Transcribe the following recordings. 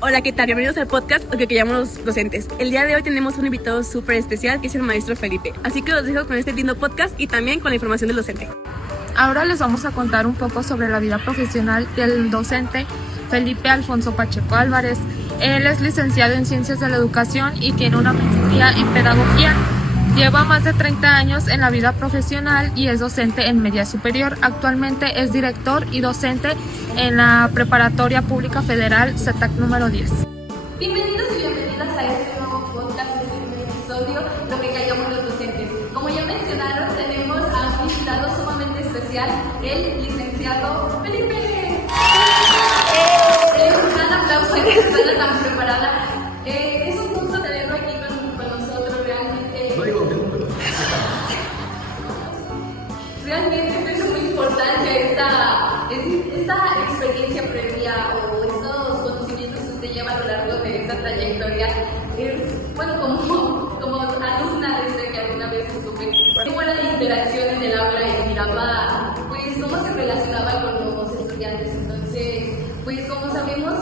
Hola, ¿qué tal? Bienvenidos al podcast, lo que llamamos docentes. El día de hoy tenemos un invitado súper especial, que es el maestro Felipe. Así que los dejo con este lindo podcast y también con la información del docente. Ahora les vamos a contar un poco sobre la vida profesional del docente Felipe Alfonso Pacheco Álvarez. Él es licenciado en Ciencias de la Educación y tiene una maestría en Pedagogía. Lleva más de 30 años en la vida profesional y es docente en media superior. Actualmente es director y docente en la Preparatoria Pública Federal CETAC número 10. Bienvenidos y bienvenidas a este nuevo podcast, este nuevo episodio, lo que callamos los docentes. Como ya mencionaron, tenemos a un invitado sumamente especial, el licenciado Felipe. Un gran aplauso a esta persona tan preparada. Es un gusto tenerlo aquí con nosotros, realmente. Realmente es de muy importancia esta experiencia previa o estos conocimientos que usted lleva a lo largo de esta trayectoria. Bueno, como alumna desde que alguna vez estuve, qué buena la interacción en el aula y miraba pues cómo se relacionaba con los estudiantes. Entonces, pues como sabemos,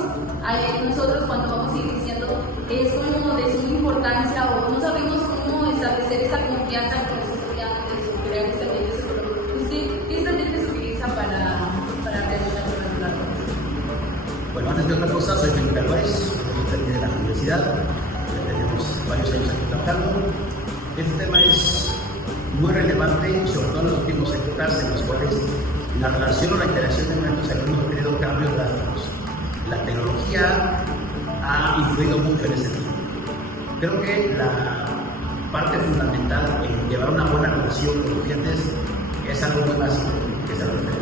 nosotros cuando vamos iniciando es como de suma importancia o no sabemos cómo establecer esta confianza con los estudiantes o crear este ambiente seguro. ¿Qué estrategias se utiliza para realizar el plan? Bueno, antes de otra cosa, soy Felipe Álvarez, estudiante de la universidad, ya tenemos varios años aquí trabajando. Este tema es muy relevante, sobre todo en los últimos épocas en los cuales la relación o la interacción de nuestros alumnos ha tenido cambios drásticos. La tecnología ha influido mucho en ese tema. Creo que la parte fundamental en llevar una buena relación con los clientes es algo muy básico, que es el respeto.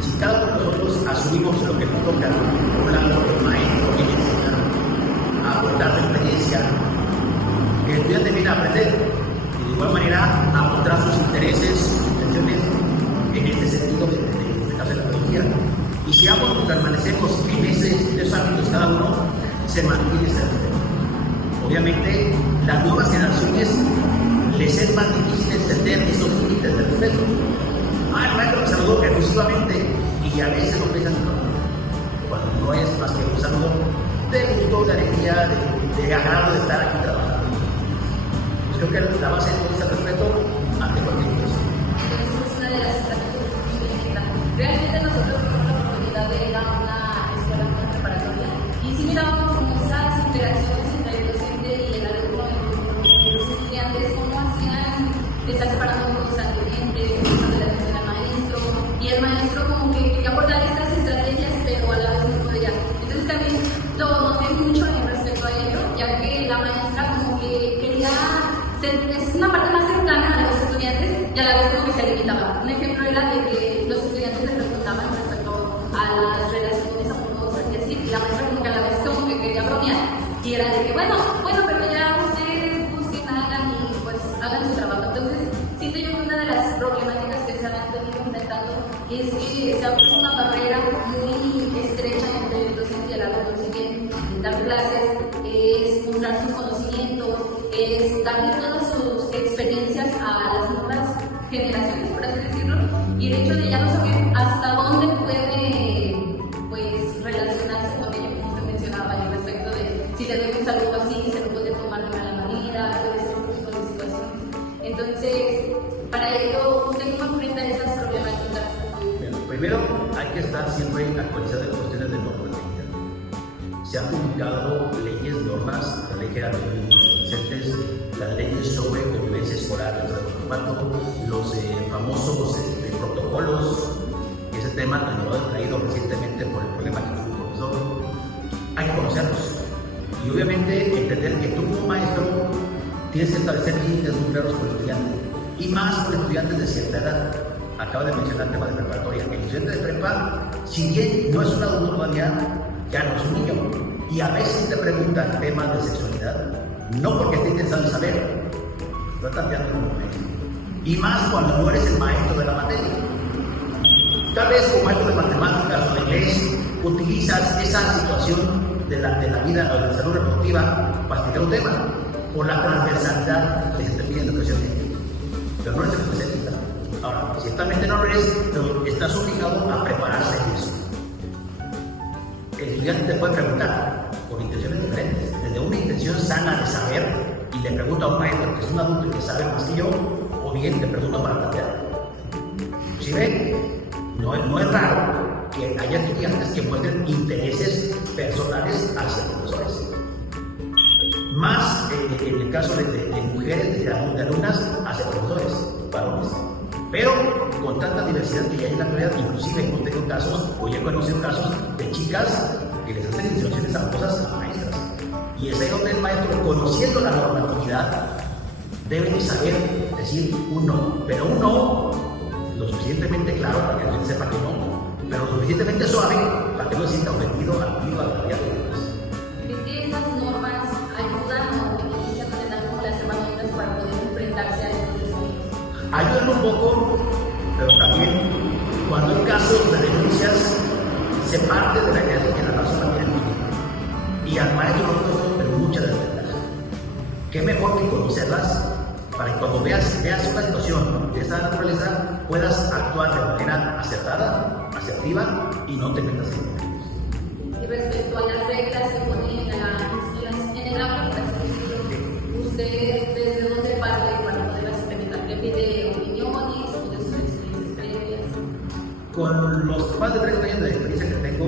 Si cada uno de nosotros asumimos lo que nos toca, por un lado el maestro viene a enseñar, a aportar su experiencia, el estudiante viene a aprender y de igual manera a mostrar sus intereses, sus intenciones en este sentido, en este caso de la pedagogía. Y si ambos permanecemos en esos ámbitos, cada uno se mantiene ese respeto. Obviamente, las nuevas generaciones les es más difícil entender esos límites de respeto. El maestro me saludó efusivamente y a veces lo piensan cuando no es más que un saludo de gusto, de alegría, de agrado de estar aquí trabajando. Pues creo que la base es el respeto ante cualquier cosa. Es una de las estrategias que se implementan. Realmente nosotros tuvimos la oportunidad de ir a una escuela preparatoria y sí mirábamos como esas interacciones entre el docente y el alumno, y los estudiantes, cómo hacían estar separando cosas al cliente, prestando la atención al maestro, y el maestro como que quería abordar estas estrategias, pero a la vez no podía. Entonces también lo noté mucho en respecto a ello, ya que la maestra como que quería es una parte más cercana a los estudiantes y a la vez como que se limitaba. Un ejemplo era de que los estudiantes le preguntaban respecto a las relaciones amorosas y así, y la maestra como que a la vez como que quería bromear, y era de que bueno, pero ya ustedes busquen, hagan y pues hagan su trabajo. Entonces, siento yo que una de las problemáticas que se han venido enfrentando es que se ha puesto una barrera muy estrecha entre el docente y el alumno. Si bien dar clases es mostrar sus conocimientos, es darle todas sus experiencias a las nuevas generaciones, por así decirlo, y el hecho de ya no saber hasta dónde puede pues relacionarse con ello, como usted mencionaba, y respecto de si le doy un saludo así, se lo puede tomar de mala manera, puede ser un tipo de situación. Entonces, para ello, ¿usted cómo enfrenta esas problemáticas? Bueno, primero hay que estar siempre actualizados en cuestiones de normativa. Se han publicado leyes, normas, la ley general de los adolescentes, las leyes sobre convivencia escolar, los famosos protocolos. Ese tema también lo he traído recientemente por el problema que tuvo el profesor. Hay que conocerlos y obviamente entender que tú como maestro tienes que establecer límites muy claros con el estudiante y más con estudiantes de cierta edad. Acabo de mencionar el tema de preparatoria. El estudiante de prepa, si bien no es un adulto todavía, ya no es un niño. Y a veces te preguntan temas de sexualidad, no porque esté interesado en saber, lo están planteando como maestro. Y más cuando no eres el maestro de la materia. Tal vez como maestro de matemáticas o de inglés, utilizas esa situación de la vida o de la salud reproductiva para explicar un tema, por la transversalidad que se te pide en educación. Pero no eres el especialista. Ahora, ciertamente no lo eres, pero estás obligado a prepararse en eso. El estudiante te puede preguntar por intenciones diferentes, desde una intención sana de saber y le pregunto a un maestro que es un adulto y que sabe más que yo, o bien te pregunto para plantear. Si ven, no es raro que haya estudiantes que muestren intereses personales hacia profesores. Más en el caso de mujeres, de alumnas, hacia profesores, varones. Pero con tanta diversidad que ya hay en la actualidad, inclusive hemos tenido casos, o ya he conocido casos de chicas que les hacen instrucciones amorosas a maestras. Y es ahí donde el maestro, conociendo la normatividad, debe de saber decir un no, pero un no lo suficientemente claro para que la gente sepa que no, pero lo suficientemente suave para que no se sienta ofendido a la vida de los demás. ¿Cree que estas normas ayudan o benefician a como las herramientas para poder enfrentarse a estos desafíos? Ayudan un poco, pero también cuando hay casos de denuncias se parte de la idea de que la razón la tiene el niño y al maestro no pero muchas desventajas. ¿Qué mejor que conocerlas para que cuando veas una situación de esa naturaleza puedas actuar de manera acertada, asertiva y no te metas en problemas? Y respecto a las reglas que ponen en el aula, ¿usted desde dónde parte para poderlas implementar? ¿Qué pide opiniones o de sus experiencias previas? Con los más de 30 años de experiencia que tengo,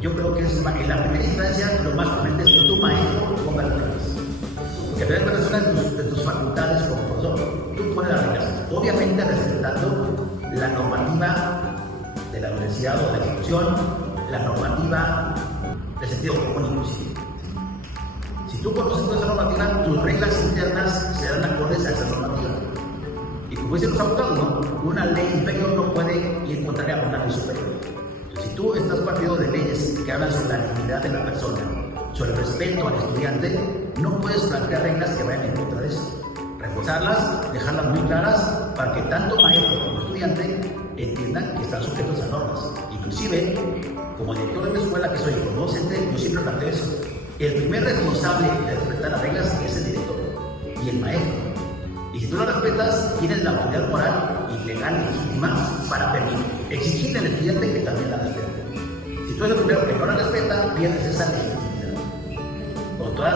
yo creo que en la primera instancia lo más conveniente es que tu maestro ponga las reglas. Que realmente es una de tus facultades como profesor. Tú pones las reglas, obviamente respetando la normativa de la universidad o de la institución, la normativa de sentido común inclusive. Si tú conoces toda esa normativa, tus reglas internas serán acordes a esa normativa. Y como dicen los autores, ¿no? Una ley inferior no puede ir contraria a una ley superior. Si tú estás partido de leyes que hablan sobre la dignidad de la persona, sobre el respeto al estudiante, no puedes plantear reglas que vayan en contra de eso. Reforzarlas, dejarlas muy claras para que tanto maestro como estudiante entiendan que están sujetos a normas. Inclusive, como director de la escuela que soy, como docente, yo siempre planteo eso. El primer responsable de respetar las reglas es el director y el maestro. Y si tú lo respetas, tienes la autoridad moral y legal y legítima para exigirle al estudiante que también la respete. Si tú eres el primero que no la respeta, pierdes esa legitimidad. Con toda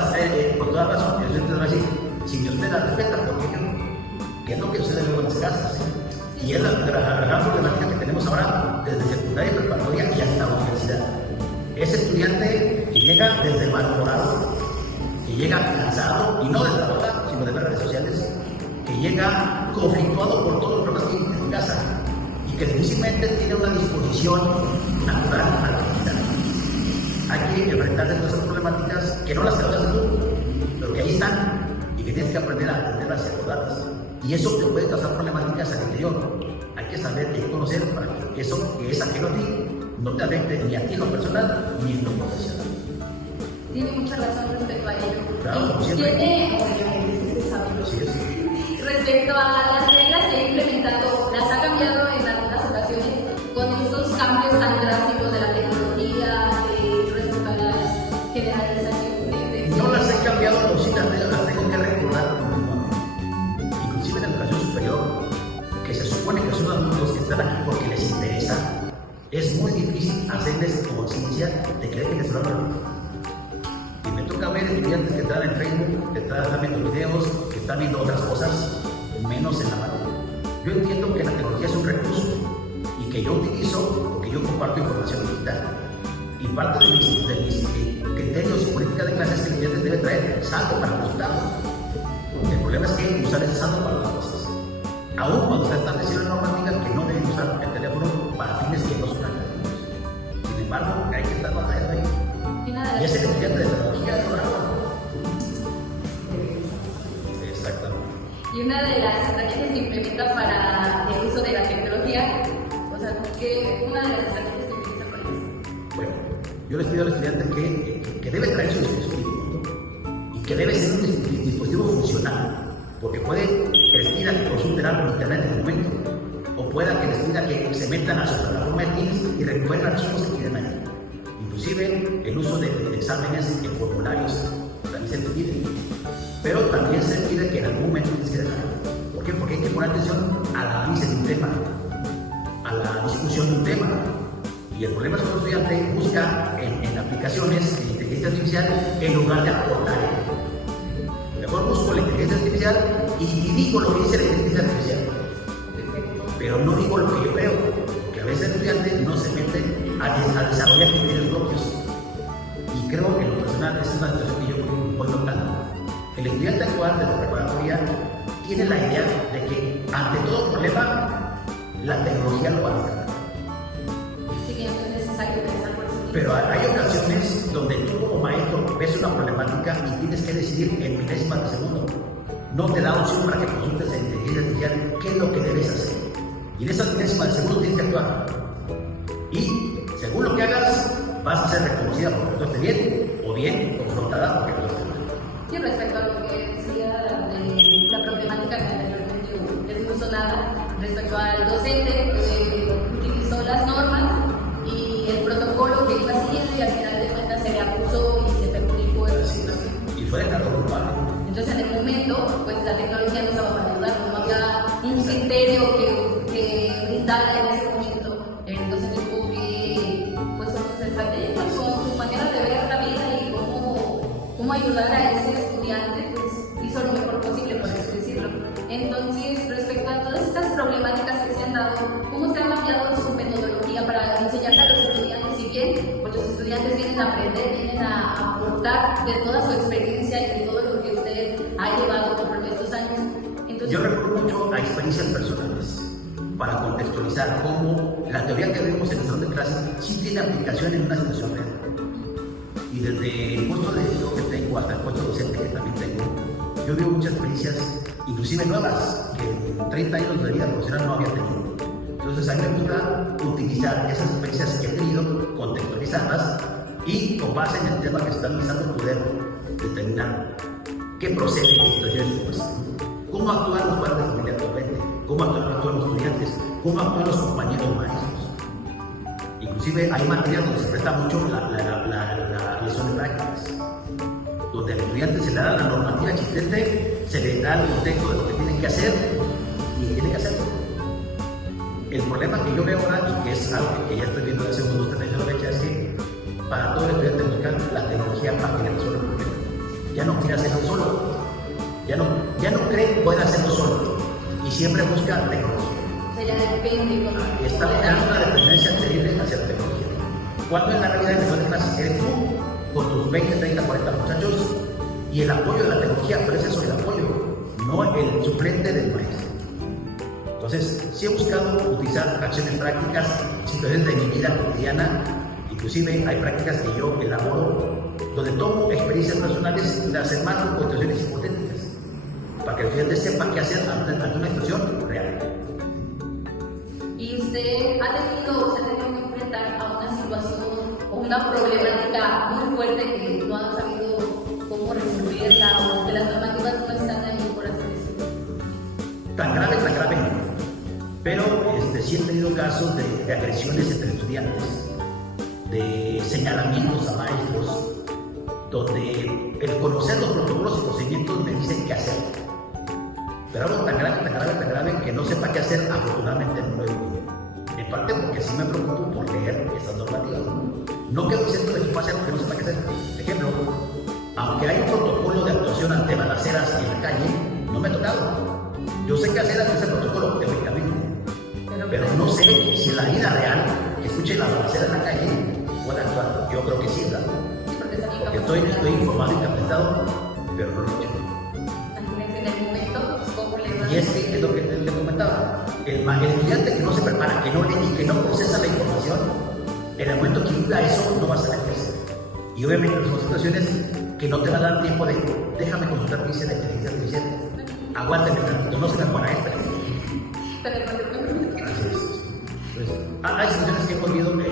razón, el estudiante va a decir, si usted la respeta, ¿por qué no? Que es lo que sucede luego en las casas. Y es la gran problemática que tenemos ahora desde secundaria y preparatoria y hasta la universidad. Ese estudiante que llega desde malhumorado, que llega cansado, y no de trabajar, sino de ver redes sociales, que llega conflictuado por todos los problemas que tiene en casa y que difícilmente tiene una disposición natural a la actividad. Hay que enfrentarse a todas esas problemáticas que no las causas tú, pero que ahí están y que tienes que aprender a atenderlas y abordarlas. Y eso te puede causar problemáticas al interior. Hay que saber y conocer para que eso que es ajeno a ti no te afecte ni a ti en lo personal ni en lo profesional. Tiene mucha razón respecto a ello. Claro, como siempre. Respecto a las reglas que he implementado, las ha cambiado en algunas ocasiones con estos cambios tan drásticos de la tecnología, respecto a las generalizaciones. No las he cambiado, pero sí las tengo que recordar continuamente. Inclusive en la educación superior, que se supone que son adultos que están aquí porque les interesa, es muy difícil hacerles conciencia de que hay que resolver. Y me toca ver estudiantes que están en Facebook, que están viendo videos, que están viendo otras cosas, menos en la mano. Yo entiendo que la tecnología es un recurso y que yo utilizo porque yo comparto información digital. Y parte de mis criterios y políticas de clases que el estudiante debe traer saldo para el resultado. El problema es que usar ese saldo para otras cosas. Aún cuando se establecido la normativa que no deben usar el teléfono para fines que no son académicos. Sin embargo, hay que estar batallando ahí. Y ese estudiante de tecnología es una. Exactamente. Y una de las estrategias que implementa para el uso de la tecnología, o sea, una de las estrategias que utiliza para eso. Bueno, yo les pido al estudiante que debe traer su dispositivo, ¿no? Y que debe ser un dispositivo funcional, porque puede que les pida que consulten algo en internet en el momento, o pueda que les pida que se metan a su plataforma de Teams y recuperen archivos que tienen ahí. Inclusive el uso de exámenes en formularios también se pide, pero también se pide que en algún momento tienes que dejarlo. ¿Por qué? Porque hay que poner atención al análisis de un tema, a la discusión de un tema. Y el problema es que el estudiante busca en aplicaciones de inteligencia artificial en lugar de aportar. Mejor busco la inteligencia artificial y digo lo que dice la inteligencia artificial. Pero no digo lo que yo creo, que a veces el estudiante no se mete a desarrollar criterios propios. Y creo que en lo personal es una situación que yo voy notando. El estudiante actual de la preparatoria tiene la idea de que ante todo problema la tecnología lo va a rescatar. Sí, que no es necesario pensar por sí mismo. Pero hay ocasiones donde tú como maestro ves una problemática y tienes que decidir en milésimas de segundo. No te da opción para que consultes en inteligencia artificial qué es lo que debes hacer. Y en esas milésimas de segundo tienes que actuar. Y según lo que hagas, vas a ser reconocida porque todo esté bien, o bien confrontada porque todo esté mal. Sí, respecto a lo que decía de la problemática que anteriormente es muy sonada, respecto al docente que utilizó las normas y el protocolo que iba siguiendo y al final de cuentas se le acusó y se perjudicó esa situación. Y fue de cargo culpable. Entonces en el momento, pues la tecnología no estaba para ayudar, no había un criterio que brindara en ese momento. Entonces tuvo que, pues con sus estrategias, con su manera de ver la vida y cómo ayudar a ese estudiante, pues hizo lo mejor posible, por así decirlo. Entonces, respecto a todas estas problemáticas que se han dado, ¿cómo se ha cambiado su metodología para enseñarle a los estudiantes? Si bien pues los estudiantes vienen a aprender, vienen a aportar de toda su experiencia y de todo lo que usted ha llevado por estos años. Entonces, yo recurro mucho a experiencias personales para contextualizar cómo la teoría que vemos en el salón de clase sí tiene aplicación en una situación real. Y desde el puesto de directivo que tengo hasta el puesto docente que también tengo, yo veo muchas experiencias, inclusive nuevas, que en 30 años de vida profesional no había tenido. Entonces a mí me gusta utilizar esas experiencias que he tenido, contextualizarlas y con base en el tema que se está analizando poder determinar qué procede en situaciones como esta. ¿Cómo actúan los padres de familia actualmente? ¿Cómo actúan los estudiantes? ¿Cómo actúan los compañeros maestros? Inclusive hay materias donde se presta mucho la lesión de prácticas, donde al estudiante se le da la normativa existente, se le da el contexto de lo que tiene que hacer y tiene que hacerlo. El problema que yo veo ahora, y que es algo que ya estoy viendo desde hace unos 3 años de fecha, es que para todo el estudiante musical la tecnología para que le resuelva el problema. Ya no quiere hacerlo solo, ya no cree que puede hacerlo solo y siempre busca tecnología. o sea, ya depende con Está creando una dependencia terrible hacia la tecnología. Cuando en la realidad de las clases eres tú, con tus 20, 30, 40 muchachos, y el apoyo de la tecnología, pero es eso, el apoyo, no el suplente del maestro. Entonces, sí he buscado utilizar acciones prácticas, situaciones de mi vida cotidiana, inclusive hay prácticas que yo elaboro, donde tomo experiencias personales y las enmarco con situaciones hipotéticas, para que el estudiante sepa qué hacer ante una situación real. Y usted ha tenido que enfrentar a una situación o una problemática muy fuerte que no han sabido cómo resolverla o que las normativas no están ahí, por así decirlo. Tan grave, no. Pero sí he tenido casos de agresiones entre estudiantes, de señalamientos a maestros, donde el conocer los protocolos y procedimientos me dicen qué hacer. Pero algo tan grave que no sepa qué hacer, afortunadamente no lo he vivido. En parte porque sí me preocupo por leer esas normativas. No quedo diciendo de que pase algo que no sepa qué hacer. Ejemplo, aunque hay un protocolo de actuación ante balaceras en la calle, no me ha tocado. Yo sé qué hacer ante ese protocolo teóricamente, pero no sé si en la vida real, que escuche la balacera en la calle, pueda actuar. Yo creo que sí, ¿verdad? Sí, porque está bien Porque estoy informado y capacitado, pero no lo he hecho. en el momento, pues, ¿cómo le va? Y es lo que le comentaba. El estudiante que no se prepara, que no lee y que no procesa la información, en el momento que viva eso, no va a saber qué hacer. Y obviamente son situaciones que no te va a dar tiempo de déjame consultar qué dice la inteligencia artificial. Aguántame tantito, no se la buena esta. Así es. Pues, hay situaciones que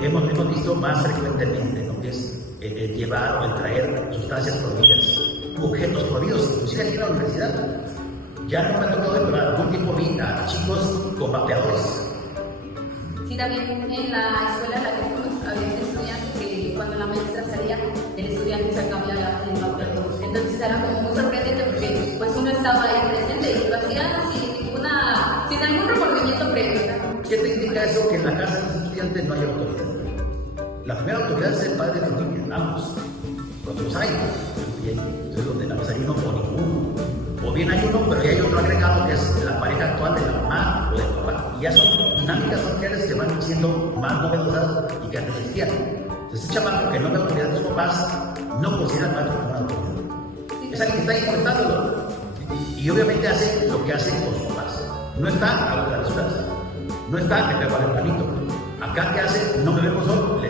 hemos visto más frecuentemente, ¿no? Que es el llevar o el traer sustancias prohibidas, objetos prohibidos, inclusive aquí en la universidad. Ya no me ha tocado ver, pero algún tiempo vi a chicos con vapeadores. Sí, también en la escuela en la que fuimos había un estudiante que cuando la maestra salía, el estudiante se cambiaba el vapeador. Entonces era como muy sorprendente porque pues uno estaba ahí presente y lo hacía sin algún remordimiento previo. ¿Qué te indica eso? Que en la casa de los estudiantes no hay autoridad. La primera autoridad es el padre de familia, ambos. Cuando los hay, entonces donde nada más hay uno o ninguno. O bien hay uno, pero ya hay otro agregado que es la pareja actual de la mamá o del papá. Y ya son dinámicas familiares que van siendo más novedosas y que antes existían. Entonces, este chamaco que no ve la autoridad de sus papás no considera al padre como una autoridad. Es alguien que está ahí conectándolo. Y obviamente hace lo que hace con sus papás. No está a lo de las horas. No está que prepara el planito. Acá, ¿qué hace? No bebemos sol,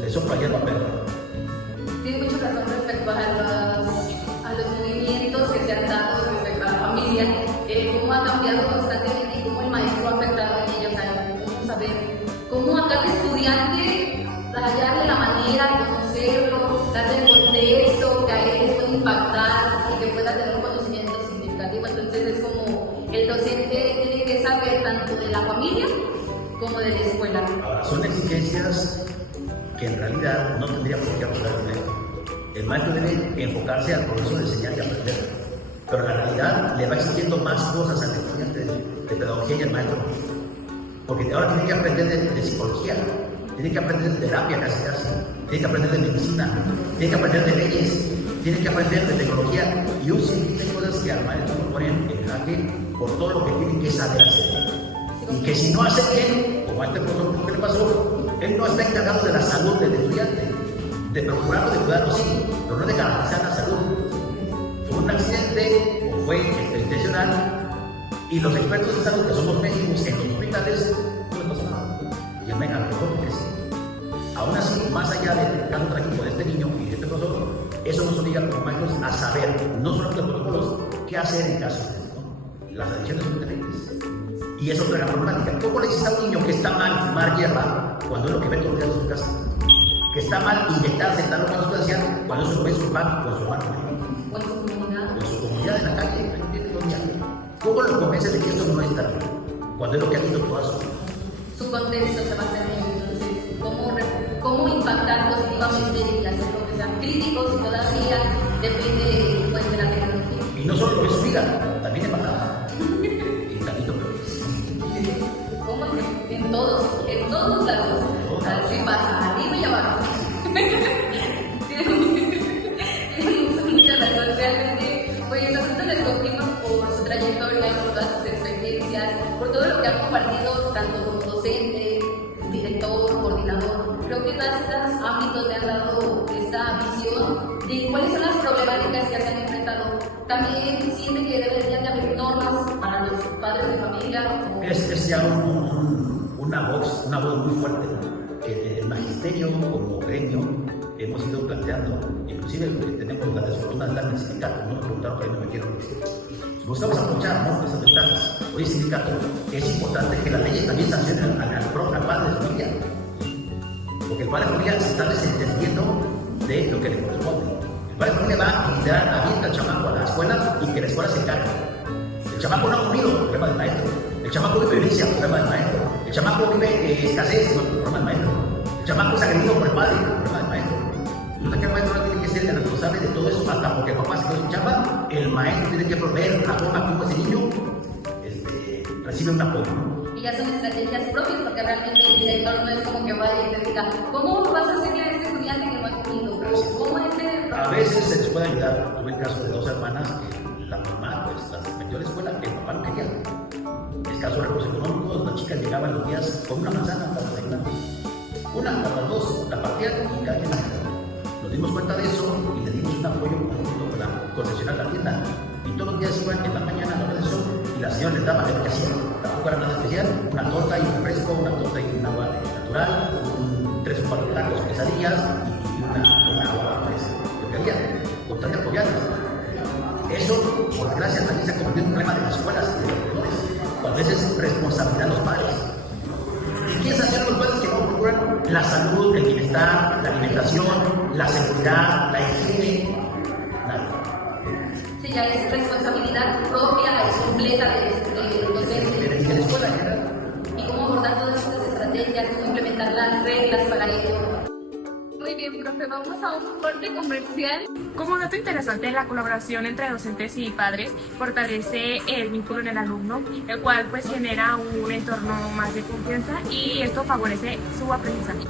le sopla hierba perro. Tiene mucha razón respecto a los movimientos que se han dado respecto a la familia, cómo ha cambiado constantemente y cómo el maestro ha afectado en ellos. Cómo saber cómo a cada estudiante hallarle la manera, conocerlo, darle el contexto que a él puede impactar y que pueda tener un conocimiento significativo. Entonces es como el docente tiene que saber tanto de la familia como de la escuela. Ahora, son exigencias que en realidad no tendría por qué abordar el maestro. El maestro debe enfocarse al proceso de enseñar y aprender, pero en la realidad le va exigiendo más cosas al estudiante de pedagogía y al maestro, porque ahora tiene que aprender de psicología, tiene que aprender de terapia casi, tiene que aprender de medicina, tiene que aprender de leyes, tiene que aprender de tecnología y un sinfín de cosas que al maestro lo ponen en jaque por todo lo que tiene que saber hacer. Y que si no hace bien, como a este profesor que le pasó, él no está encargado de la salud del estudiante, de procurarlo, de cuidarlo, sí, pero no de garantizar la salud. Fue un accidente o fue intencional y los expertos de salud, que son los médicos en los hospitales, no les pasa nada. Y el mega mejor que sí. Aún así, más allá del caso trágico de este niño y de este profesor, eso nos obliga como maestros a saber, no solo los protocolos, qué hacer en caso de esto. Las adicciones son diferentes. Y es otra gran problemática. ¿Cómo le dices a un niño que está mal fumar hierba cuando es lo que ve todos los días en su casa? Que está mal inyectarse en tal sustancia cuando eso lo ve su papá o su hermano. O en su comunidad. O en su comunidad, en la calle, ¿cómo lo convence de que esto no está bien? Cuando es lo que ha visto toda su vida. Su contexto se va a hacer entonces, cómo impactar positivamente y hacerlo que sean críticos y todavía depende pues, de la tecnología. Y no solo lo es su vida, también es patada. Y tantito peor. ¿Cómo? En todos lados. Así pasa, arriba y abajo. Tienes mucha razón, realmente, pues nosotros les escogimos por su trayectoria, por todas sus experiencias, por todo lo que han compartido, tanto como docente, director, coordinador. Creo que todos estos ámbitos le han dado esta visión de cuáles son las problemáticas que se han enfrentado. También siente que deberían de haber normas para los padres de familia. Es ya una voz muy fuerte que el magisterio como gremio hemos ido planteando, inclusive tenemos la desfortuna de estar en el sindicato, no me preguntaron que no me quiero decir. Nos vamos a aprovechar, ¿no? Esas ventajas. Oye, sindicato, es importante que las leyes también sancionen al padre de familia, porque el padre de familia se está desentendiendo de lo que le corresponde. El padre de familia va a liderar avienta al chamaco a la escuela y que la escuela se encargue. El chamaco no ha comido, problema del maestro. El chamaco vive violencia, problema del maestro. El chamaco vive escasez, problema del maestro. El chamaco es agredido por el padre, problema del maestro. Resulta que el maestro no tiene que ser el responsable de todo eso, hasta porque el papá se quedó sin chamba, el maestro tiene que proveer la forma como ese niño recibe un apoyo. Y ya son estrategias propias, porque realmente el director no es como que vaya y te diga, ¿cómo vas a enseñar a este estudiante que no ha comido? ¿Cómo A veces se les puede ayudar. Tuve el caso de dos hermanas que la mamá pues las metió a la escuela, que el papá no quería. Escasos recursos económicos, las chicas llegaban los días con una manzana para desayunar. Una para las dos, la partían y cada quien la quedaba. Nos dimos cuenta de eso y le dimos un apoyo conjunto con la concesionaria de la tienda. Y todos los días iban en la mañana a la hora de sol y la señora les daba lo que hacían. Tampoco era nada especial, una torta y un refresco, una torta y un agua natural, 3 o 4 tacos, quesadillas y una agua fresca. Lo que había, con tal de apoyarlas. Eso, por desgracia, también se ha convertido en un problema de las escuelas y de los profesores, cuando es responsabilidad de los padres. ¿Y quiénes hacen los padres que no procuran la salud, el bienestar, la alimentación, la seguridad, la higiene? Nadie. Sí, ya es responsabilidad propia y completa del docente. De la escuela, ¿verdad? Y cómo abordar todas estas estrategias, cómo implementar las reglas para ello. Muy bien, profe, vamos a un corte comercial. Como dato interesante, la colaboración entre docentes y padres fortalece el vínculo en el alumno, el cual pues genera un entorno más de confianza y esto favorece su aprendizaje.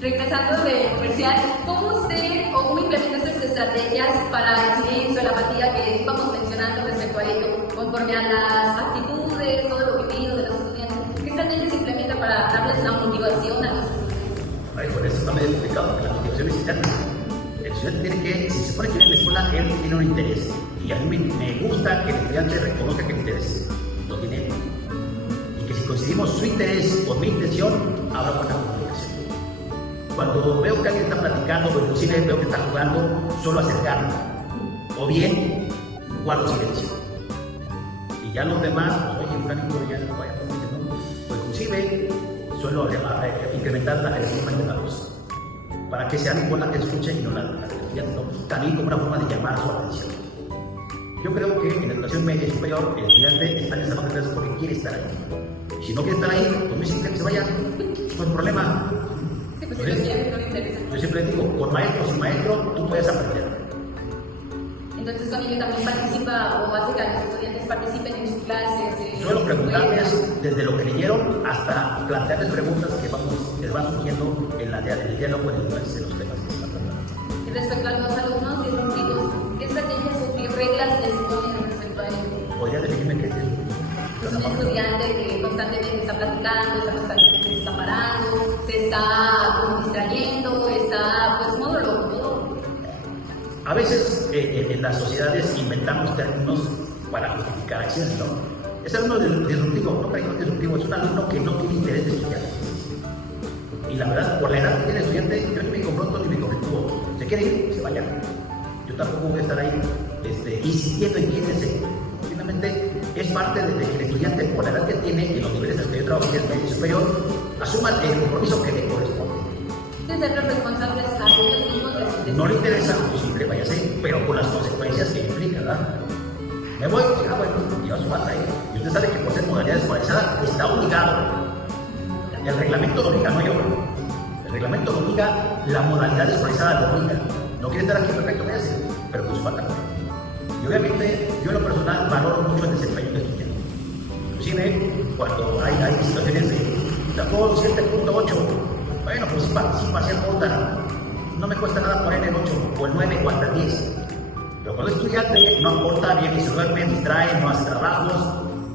Regresando de comercial, ¿cómo usted o cómo implementa estas estrategias para incidir sobre la apatía que íbamos mencionando respecto a ello, conforme a las actitudes, todo lo vivido de los estudiantes? ¿Qué estrategias se implementa para darles la motivación a los estudiantes? Ay, por eso está medio complicado, porque la motivación es interna. El estudiante tiene que, si se pone que en la escuela, él tiene un interés. Y a mí me gusta que el estudiante reconozca que el interés lo tiene él. Y que si coincidimos su interés con mi intención, habrá buena comunicación. Cuando veo que alguien está platicando, o inclusive veo que está jugando, solo acercarme. O bien, guardo silencio. Y ya los demás, pues, oye, fulanito, ya no vaya, ¿no? O inclusive, suelo incrementar el volumen de la voz, para que sea mi voz la que escuche y no la estudiante, ¿no? También como una forma de llamar su atención. Yo creo que en la educación media y superior, el estudiante está en esa materia porque quiere estar ahí. Y si no quiere estar ahí, pues me dice que se vaya, no hay problema. Yo siempre digo, con maestro o sin maestro, tú puedes aprender. Entonces también participa o hace que los estudiantes participen en sus clases. Suelo preguntarles desde lo que leyeron hasta plantearles preguntas que les van surgiendo en el diálogo en los temas que están tratando. Y respecto a los alumnos disruptivos, ¿qué estrategias o qué reglas les ponen respecto a ello? ¿Podría definirme qué es eso? Es un estudiante que constantemente está platicando, se está parando, se está distrayendo, está pues modo loco. A veces en las sociedades inventamos términos para justificar acciones, ¿no? Es alumno disruptivo, no caído disruptivo, es un alumno que no tiene interés de estudiar. Y la verdad, por la edad que tiene el estudiante, yo ni me confronto ni me conflictúo. Se quiere ir, se vaya. Yo tampoco voy a estar ahí insistiendo en quédese. Finalmente, es parte de que el estudiante, por la edad que tiene, en los niveles en los que yo trabajo, que es medio superior, asuma el compromiso que le corresponde. ¿Ustedes ser los responsables a ellos mismos de su No le interesa, pues siempre vaya a ser, pero con las consecuencias que implica, ¿verdad? Me voy, bueno, lleva su bata ahí. Y usted sabe que por ser modalidad escolarizada está obligado. El reglamento lo obliga, no yo. El reglamento lo obliga, la modalidad escolarizada lo obliga. No quiere estar aquí, perfecto, váyase, pero con su bata. Y obviamente, yo en lo personal valoro mucho el desempeño del estudiante. Inclusive, cuando hay situaciones de sacó 7.8, bueno, pues si participa, si aporta, no me cuesta nada poner el 8 o el 9 o hasta el 10. Pero cuando el estudiante no aporta, bien y se duerme, distrae, no hace trabajos,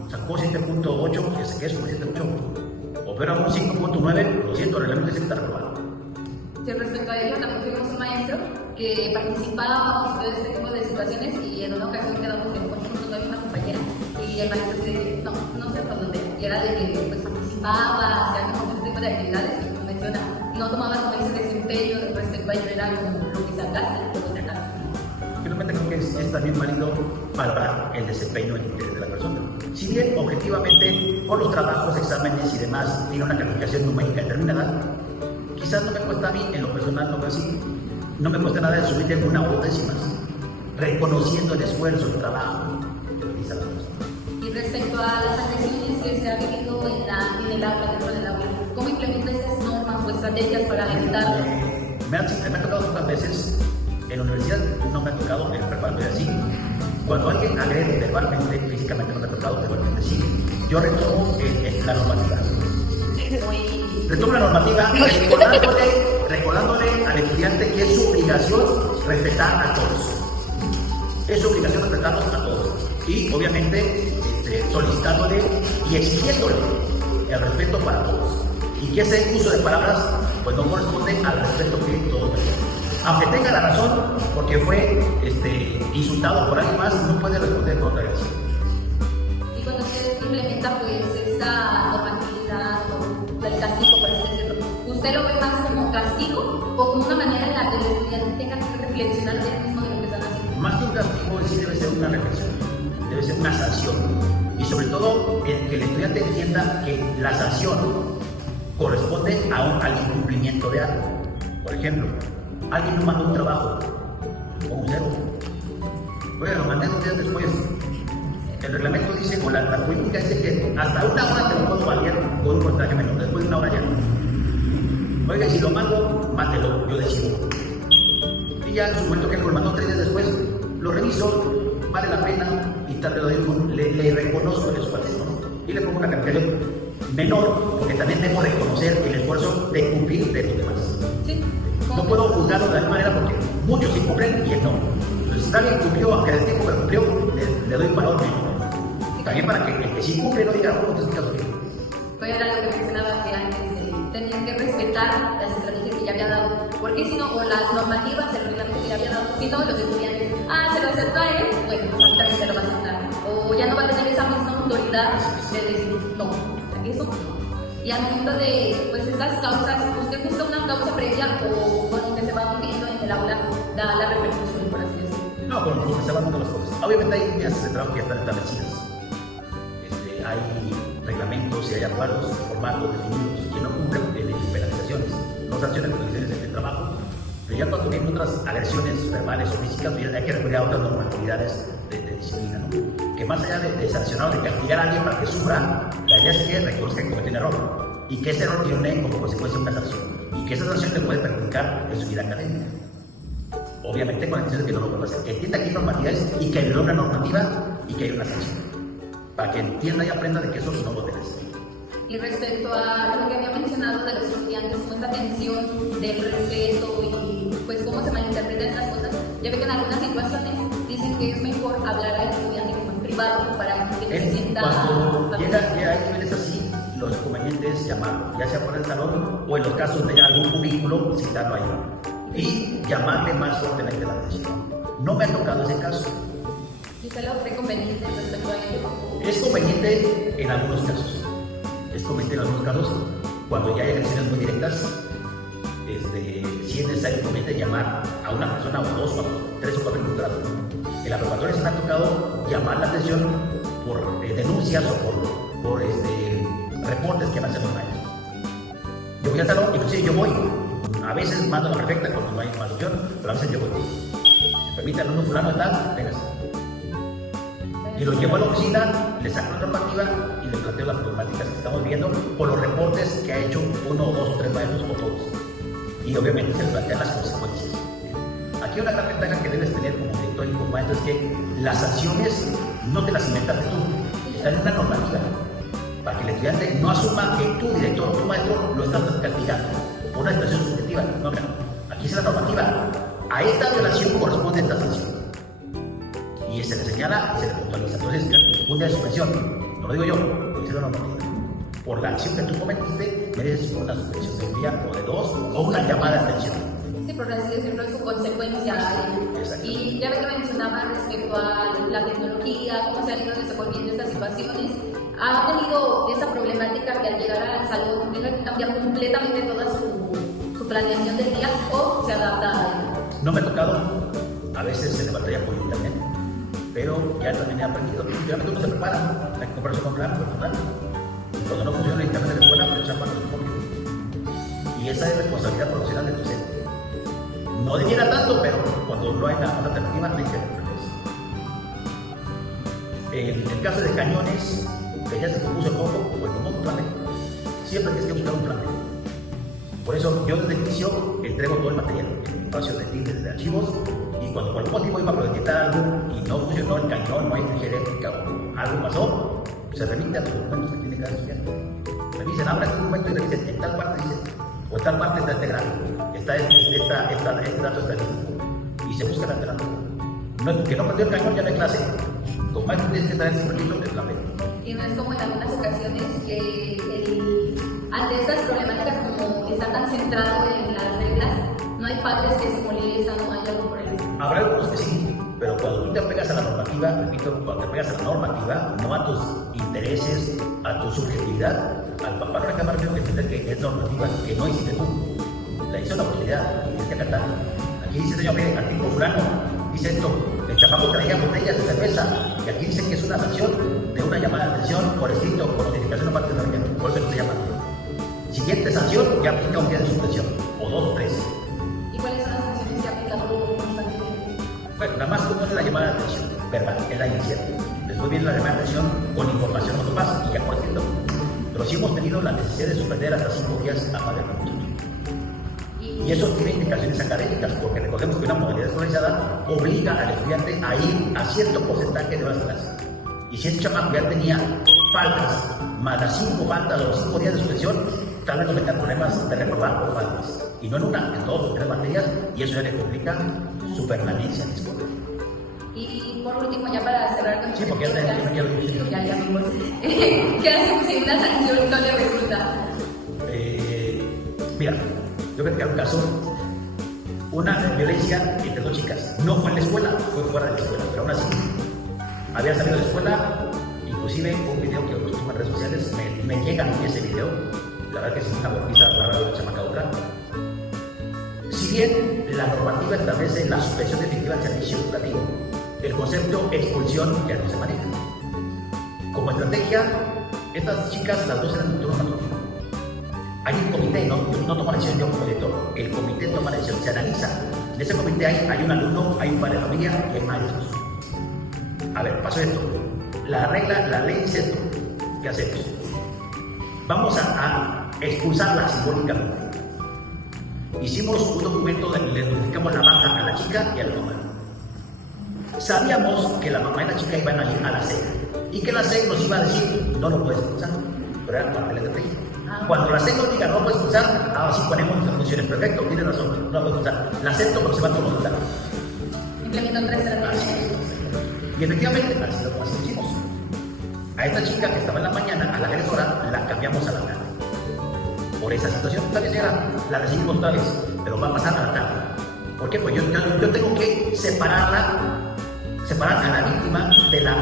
sacó 7.8, que se quede con 7.8. O pero un 5.9, lo siento, el reglamento dice que está reprobado. Sí, respecto a ello, también tuvimos un maestro que participaba en este tipo de situaciones y en una ocasión quedamos en conjunto con una compañera y el maestro se no sé por dónde, y era de que pues participaba, hacía como este tipo de actividades y como menciona, no tomaba como ese desempeño respecto a ello, era como lo que sacaste, lo que sacaste. Finalmente creo que es también válido valorar el desempeño y el interés de la persona. Si bien objetivamente por los trabajos, exámenes y demás tiene una calificación numérica determinada, quizás no me cuesta a mí, en lo personal no así, no me cuesta nada subirle una o dos décimas, reconociendo el esfuerzo, el trabajo que realiza la persona. Y respecto a las agresiones que se ha vivido en el aula, dentro del aula, ¿cómo implementa estas normas o estrategias para evitarlas? Me ha tocado pocas veces, en la universidad no me ha tocado, en el preparatorio así. Cuando alguien agrede verbalmente, físicamente no me ha tocado, verbalmente sí. Yo retomo la normativa. Retomo la normativa recordándole al estudiante que es su obligación respetar a todos. Es su obligación respetarlos a todos. Y obviamente solicitándole y exigiéndole el respeto para todos. Y que ese uso de palabras pues no corresponde al respeto que todos merecen. Aunque tenga la razón, porque fue insultado por alguien más, no puede responder contra eso. Y cuando usted implementa pues esta normatividad o el castigo, por así decirlo, ¿usted lo ve más como castigo o como una manera en la que el estudiante tenga que reflexionar de él mismo de lo que están haciendo? Más que un castigo, sí debe ser una reflexión, debe ser una sanción. Y sobre todo, que el estudiante entienda que la sanción corresponde al incumplimiento de algo. Por ejemplo, alguien no mandó un trabajo con un cero. Oye, lo mandé 2 días después. El reglamento dice, o la política dice que hasta 1 hora te lo puedo valer con un porcentaje menor. Después de 1 hora ya no. Oiga, si lo mando, mándelo, yo decido. Y ya en su momento que lo mandó 3 días después, lo reviso, vale la pena y tal le reconozco el esfuerzo, ¿no? Y le pongo una calificación menor, porque también debo reconocer el esfuerzo de cumplir de los demás. juzgarlo de la misma manera porque muchos sí cumplen y él no. Entonces, está bien, cumplió, aunque el tiempo que cumplió, le doy un valor menos. También para que el que sí cumple no diga, ¿cómo te explicas lo que? Pues era lo que mencionaba que antes, tenían que respetar las estrategias que ya había dado, porque si no, o las normativas, el reglamento que ya había dado, si no, los estudiantes, se lo acepta a él, bueno, pues a mí también se lo va a aceptar, o ya no va a tener esa misma autoridad de decir, no, eso no. Y al momento de, pues, estas causas, ¿usted busca una causa previa o con lo que se va viviendo en el aula da la repercusión, por así decirlo? No, con lo que se van dando las cosas. Obviamente hay líneas de trabajo que ya están establecidas. Hay reglamentos y hay acuerdos, formatos definidos que no cumplen penalizaciones, no sancionan condiciones de trabajo. Pero ya cuando vienen otras agresiones verbales o físicas, pues hay que recurrir a otras normatividades de disciplina, ¿no? Que más allá de sancionar o de castigar a alguien para que sufra, la idea es que reconozca que cometió un error y que ese error tiene como consecuencia una sanción y que esa sanción le puede perjudicar en su vida académica. Obviamente con la intención de que no lo vuelva a hacer, que entienda que hay normatividades y que hay una normativa y que hay una sanción, para que entienda y aprenda de que eso no lo debe hacer. Y respecto a lo que había mencionado de los estudiantes, como esta tensión del respeto y pues cómo se malinterpretan estas cosas, ya ve que en algunas situaciones dicen que es mejor hablar al estudiante como en privado para que se sienta... Cuando llega a niveles así, lo conveniente es llamarlo, ya sea por el salón o en los casos de algún cubículo, citarlo ahí y llamarle más fuertemente la atención. No me ha tocado ese caso. ¿Y usted lo cree conveniente respecto a ello? Es conveniente en algunos casos. Es conveniente en algunos casos cuando ya hay agresiones muy directas. Si es necesario, conveniente llamar a una persona o dos, o tres o cuatro involucrados. En la preparatoria se me ha tocado llamar la atención por denuncias o por reportes que van a hacer los maestros. Yo voy al salón, inclusive yo voy. A veces mando a la prefecta cuando no hay más opción, pero a veces yo voy. Me permite al alumno fulano de tal, venga. Y lo llevo a la oficina, le saco la normativa y le planteo las problemáticas que estamos viendo por los reportes que ha hecho uno, dos o tres maestros o todos. Y obviamente se le plantean las consecuencias. Aquí una gran ventaja que debes tener como director y como maestro es que las sanciones no te las inventas tú, están en una normativa. Para que el estudiante no asuma que tu director o tu maestro lo estás castigando por una situación subjetiva. No, mira, aquí es la normativa. A esta violación corresponde esta sanción. Y se le señala y se le puntualiza. Entonces, un día de suspensión, no lo digo yo, lo dice la normativa. Por la acción que tú cometiste, mereces una suspensión de un día o de dos o una llamada de atención. Sí, por así decirlo, es su consecuencia. Y ya ve que mencionaba respecto a la tecnología, cómo se han ido desenvolviendo estas situaciones. ¿Ha tenido esa problemática que al llegar al salón tenga que cambiar completamente toda su planeación del día o se adapta a él? No me ha tocado, a veces se le batalla por internet, pero ya también he aprendido. Finalmente uno se prepara, hay que comprarse con plan, cuando no funciona el internet de la escuela, pues echar mano del propio. Y esa es responsabilidad profesional del docente. No debiera tanto, pero cuando no hay una alternativa, hay que recuperarse. En el caso de cañones, que ya se compuso el foco, pues como un plan B. Siempre tienes que buscar un plan B. Por eso yo desde el inicio entrego todo el material, el espacio de tintes, de archivos, y cuando por algún motivo iba a proyectar algo y no funcionó el cañón, no hay energía eléctrica o algo pasó, se remite a los documentos que tiene cada estudiante. Revisen, abra este documento y revisen, en tal parte dice, o en tal parte está este gráfico, está este dato estadístico, y se busca la alternativa. No, que no perdió el cañón, ya no hay clase. Con más tienes que traer siempre listo, es la meta. Y no es como en algunas ocasiones que ante estas problemáticas, como está tan centrado en las reglas, no hay padres que se molestan o hay algo por el estilo. Habrá algunos que sí, pero cuando tú te apegas a la normativa, repito, cuando te apegas a la normativa, no a tus intereses, a tu subjetividad, al papá no le queda más que entender que es normativa, que no hiciste tú. La hizo la autoridad, tienes que acatar. Aquí dice, señor, mire, artículo fulano, dice esto, el chamaco traía botellas de cerveza, y aquí dice que es una sanción de una llamada de atención por escrito, por notificación a parte de la reunión, por eso se llama. Siguiente sanción, ya aplica un día de suspensión, o dos o tres. ¿Y cuáles son las sanciones que ha aplicado constantemente? Bueno, nada más como es la llamada de atención verbal, es la inicial. Después viene la llamada de atención con información o más y ya por escrito. Pero sí hemos tenido la necesidad de suspender hasta 5 días a más de muchacho. Y eso tiene implicaciones académicas, porque recordemos que una modalidad escolarizada obliga al estudiante a ir a cierto porcentaje de las clases. Y si el chamaco ya tenía faltas, más las 5 faltas o los 5 días de suspensión, tal vez no tenga problemas de reprobar por faltas. y no en una, en 2 o 3 materias, y eso ya le complica su permanencia en la escuela. Y por último, ya para cerrar con Sí, porque ya me quiero decir. ya vimos. ¿Qué hacemos si una sanción no le resulta? Mira, yo creo que hay un caso, una violencia entre 2 chicas. No fue en la escuela, fue fuera de la escuela, pero aún así, había salido de la escuela, inclusive un video que obtuve en redes sociales, me llega a mí ese video, la verdad que es una golpiza rara de una chamaca a otra. Si bien la normativa establece la suspensión definitiva del servicio educativo, el concepto expulsión ya no se maneja. Como estrategia, estas chicas, las 2 eran de turno matutino. Hay un comité, no toma la decisión yo como director, el comité toma la decisión, se analiza. En ese comité hay un alumno, hay un padre de familia y hay maestros. A ver, pasó esto. La ley dice esto. ¿Qué hacemos? Vamos a expulsarla simbólicamente. Hicimos un documento donde le notificamos la baja a la chica y a la mamá. Sabíamos que la mamá y la chica iban a ir a la SEC y que la SEC nos iba a decir, no lo puedes expulsar, pero era parte de la estrategia. Cuando la SEC nos diga, no lo puedes expulsar, ahora sí ponemos nuestras funciones. Perfecto, tienes razón, no lo puedes expulsar. La acepto, pero se va a todo el Implementó 3 estrategias. Y efectivamente, así lo hicimos. A esta chica que estaba en la mañana, a la agresora, la cambiamos a la tarde. Por esa situación, tal vez la recibimos otra vez, pero va a pasar a la tarde. ¿Por qué? Pues yo tengo que separar a la víctima de la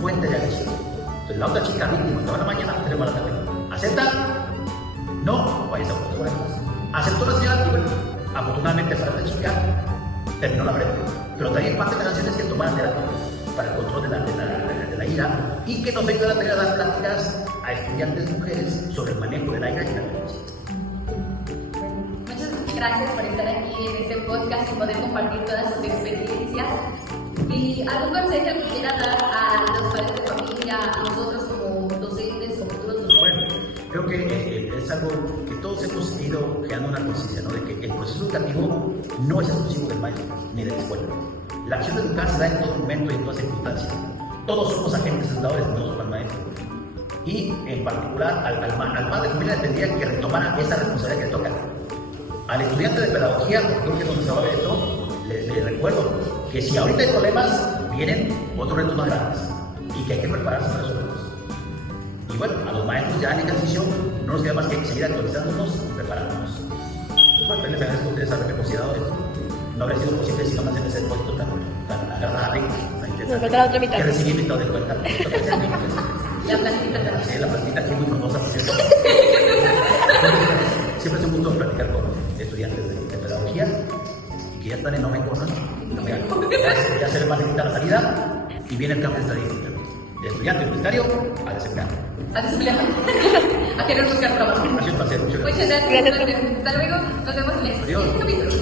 fuente de agresión. Entonces la otra chica víctima estaba en la mañana, tenemos a la tarde. ¿Acepta? No, vaya a otras horas. Aceptó la señora y bueno, afortunadamente para esta chica terminó la breve. Pero también parte de las acciones que tomaran terapia para el control de la ira y que nos venga a dar pláticas a estudiantes mujeres sobre el manejo de la ira y la violencia. Muchas gracias por estar aquí en este podcast y poder compartir todas sus experiencias. ¿Y algún consejo que quiera dar a los padres de familia, a nosotros como docentes o futuros docentes? Bueno, creo que es algo que todos hemos ido creando una conciencia, ¿no? De que el proceso educativo no es exclusivo del maestro ni de la escuela. La acción de educar se da en todo momento y en toda circunstancia. Todos somos agentes educadores, no solo el maestro. Y en particular al padre de familia le tendría que retomar esa responsabilidad que le toca. Al estudiante de pedagogía, porque creo que es donde se habla de esto, le recuerdo que si ahorita hay problemas, vienen otros retos más grandes y que hay que prepararse para esos retos. Y bueno, a los maestros ya en ejercicio no nos queda más que seguir actualizándonos y preparándonos. Bueno, les agradezco a ustedes haberme considerado esto. No habría sido posible si no me hacen ese puesto tan agradable, tan interesante, que recibí mi todo de cuenta. La plantita. Sí, la plantita aquí muy famosa, por cierto. Siempre es un gusto platicar con estudiantes de pedagogía que ya están en no corran. Ya se les va a limitar la salida y viene el cambio de estadística. De estudiante universitario a desempeño. A desempleado. A querer buscar trabajo. Así es, muchas gracias. Muchas gracias. Hasta luego. Nos vemos en el siguiente capítulo.